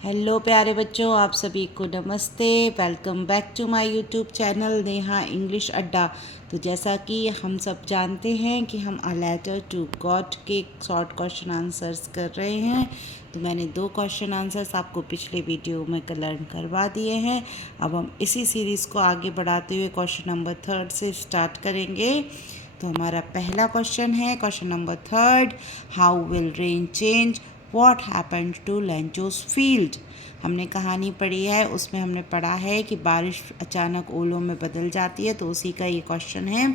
Hello प्यारे बच्चों, आप सभी को नमस्ते। Welcome back to my YouTube channel Neha English Adda. तो जैसा कि हम सब जानते हैं कि हम अ लेटर टू गॉड के शॉर्ट क्वेश्चन आंसर्स कर रहे हैं। तो मैंने 2 क्वेश्चन आंसर्स आपको पिछले वीडियो में लर्न करवा दिए हैं। अब हम इसी सीरीज़ को आगे बढ़ाते हुए क्वेश्चन नंबर 3 से स्टार्ट करेंगे। तो हमारा पहला क्वेश्चन है, question number 3, how will rain change what happened to Lencho's field. हमने कहानी पढ़ी है, उसमें हमने पढ़ा है कि बारिश अचानक ओलों में बदल जाती है। तो उसी का ये क्वेश्चन है,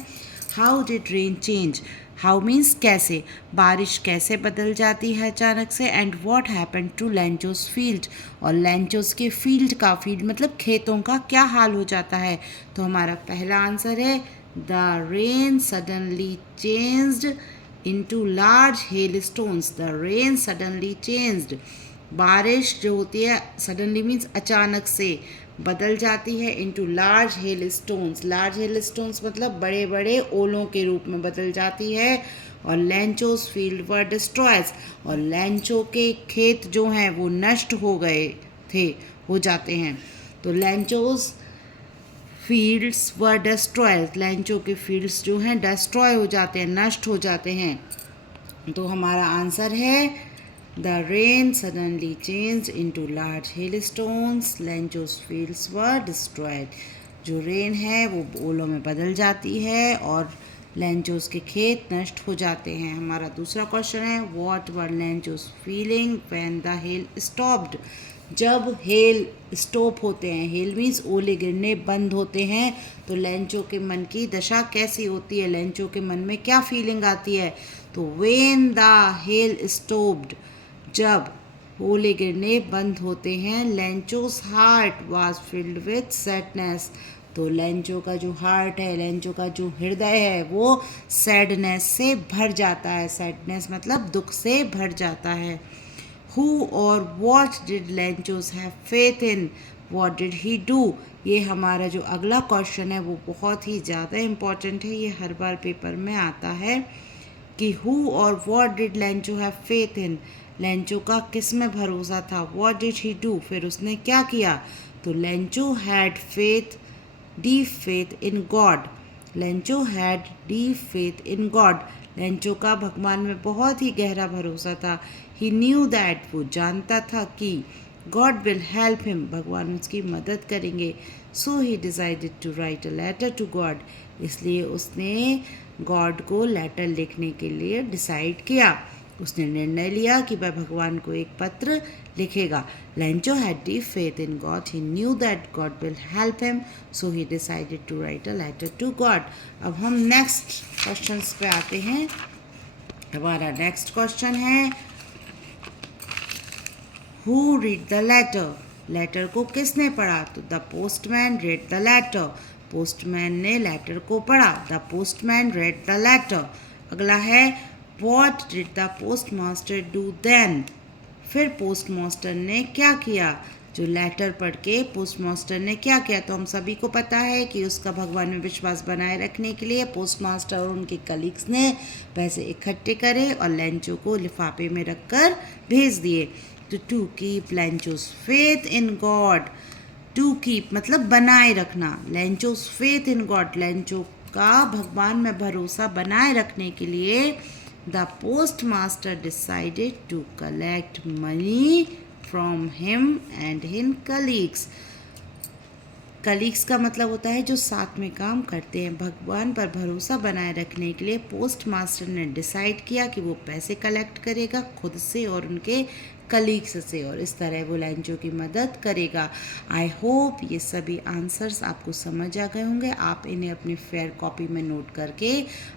how did rain change. How means कैसे, बारिश कैसे बदल जाती है अचानक से, and what happen to Lencho's field, और लेंचोस के फील्ड का, फील्ड मतलब खेतों का क्या हाल हो जाता है। तो हमारा पहला आंसर है, the rain suddenly changed into large hailstones. The rain suddenly changed. बारिश जो होती है सडनली मीन्स अचानक से बदल जाती है into large hailstones. large hailstones मतलब बड़े बड़े ओलों के रूप में बदल जाती है। और लेंचोस फील्ड वर डिस्ट्रॉयज, और लेंचो के खेत जो हैं वो नष्ट हो गए थे, हो जाते हैं। तो लेंचोस फील्ड्स वर डिस्ट्रॉयड, लेंचो के फील्ड्स जो हैं डिस्ट्रॉय हो जाते हैं, नष्ट हो जाते हैं। तो हमारा आंसर है, the rain suddenly change into large hail stones, Lencho's fields were destroyed. जो रेन है वो ओलों में बदल जाती है और लेंचोस के खेत नष्ट हो जाते हैं। हमारा दूसरा क्वेश्चन है, what were Lencho's feeling when the hail stopped. जब हेल स्टॉप होते हैं, हेल मीन्स ओले गिरने बंद होते हैं, तो लेंचो के मन की दशा कैसी होती है, लेंचो के मन में क्या फीलिंग आती है। तो व्हेन द हेल स्टॉप्ड, जब ओले गिरने बंद होते हैं, Lencho's heart was filled with sadness. तो लेंचो का जो हार्ट है, लेंचो का जो हृदय है, वो सैडनेस से भर जाता है। सैडनेस मतलब दुख से भर जाता है। Who or what did Lenchos have faith in? What did he do? ये हमारा जो अगला क्वेश्चन है वो बहुत ही ज़्यादा इम्पॉर्टेंट है। ये हर बार पेपर में आता है कि who और what did Lencho have faith in? Lencho का किस में भरोसा था। What did he do? फिर उसने क्या किया। तो Lencho had faith, deep faith in God. Lencho had deep faith in God, Lencho का भगवान में बहुत ही गहरा भरोसा था। ही न्यू दैट, वो जानता था कि गॉड विल हेल्प हिम, भगवान उसकी मदद करेंगे। So he decided to write a letter to God, इसलिए उसने गॉड को लेटर लिखने के लिए डिसाइड किया। उसने निर्णय लिया कि वह भगवान को एक पत्र लिखेगा। Lencho had deep faith in God, he knew that God will help him, so he decided to write a letter to God. अब हम नेक्स्ट क्वेश्चंस पे आते हैं। हमारा नेक्स्ट क्वेश्चन है, who read the letter. Letter को किसने पढ़ा। तो the postman read the letter, postman ने लेटर को पढ़ा। The postman read the letter. अगला है, what did the post master do then. फिर पोस्ट मास्टर ने क्या किया। जो लेटर पढ़ के पोस्ट मास्टर ने क्या किया, तो हम सभी को पता है कि उसका भगवान में विश्वास बनाए रखने के लिए पोस्ट मास्टर और उनके कलीग्स ने पैसे इकट्ठे करे और लेंचो को लिफाफे में रखकर भेज दिए। तो to keep Lencho's faith in God, to keep मतलब बनाए रखना, Lencho's faith in God, Lencho का भगवान में भरोसा बनाए रखने के लिए the post master decided to collect money from him and his colleagues. Colleagues का मतलब होता है जो साथ में काम करते हैं। भगवान पर भरोसा बनाए रखने के लिए पोस्ट मास्टर ने डिसाइड किया कि वो पैसे कलेक्ट करेगा खुद से और उनके कलीग्स से, और इस तरह वो लेंचो की मदद करेगा। आई होप ये सभी आंसर्स आपको समझ आ गए होंगे। आप इन्हें अपनी फेयर कॉपी में नोट करके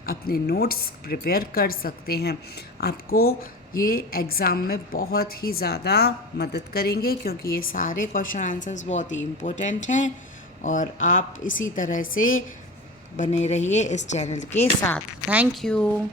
अपने नोट्स प्रिपेयर कर सकते हैं। आपको ये एग्ज़ाम में बहुत ही ज़्यादा मदद करेंगे क्योंकि ये सारे क्वेश्चन आंसर्स बहुत ही इम्पोर्टेंट हैं। और आप इसी तरह से बने रहिए इस चैनल के साथ। Thank you.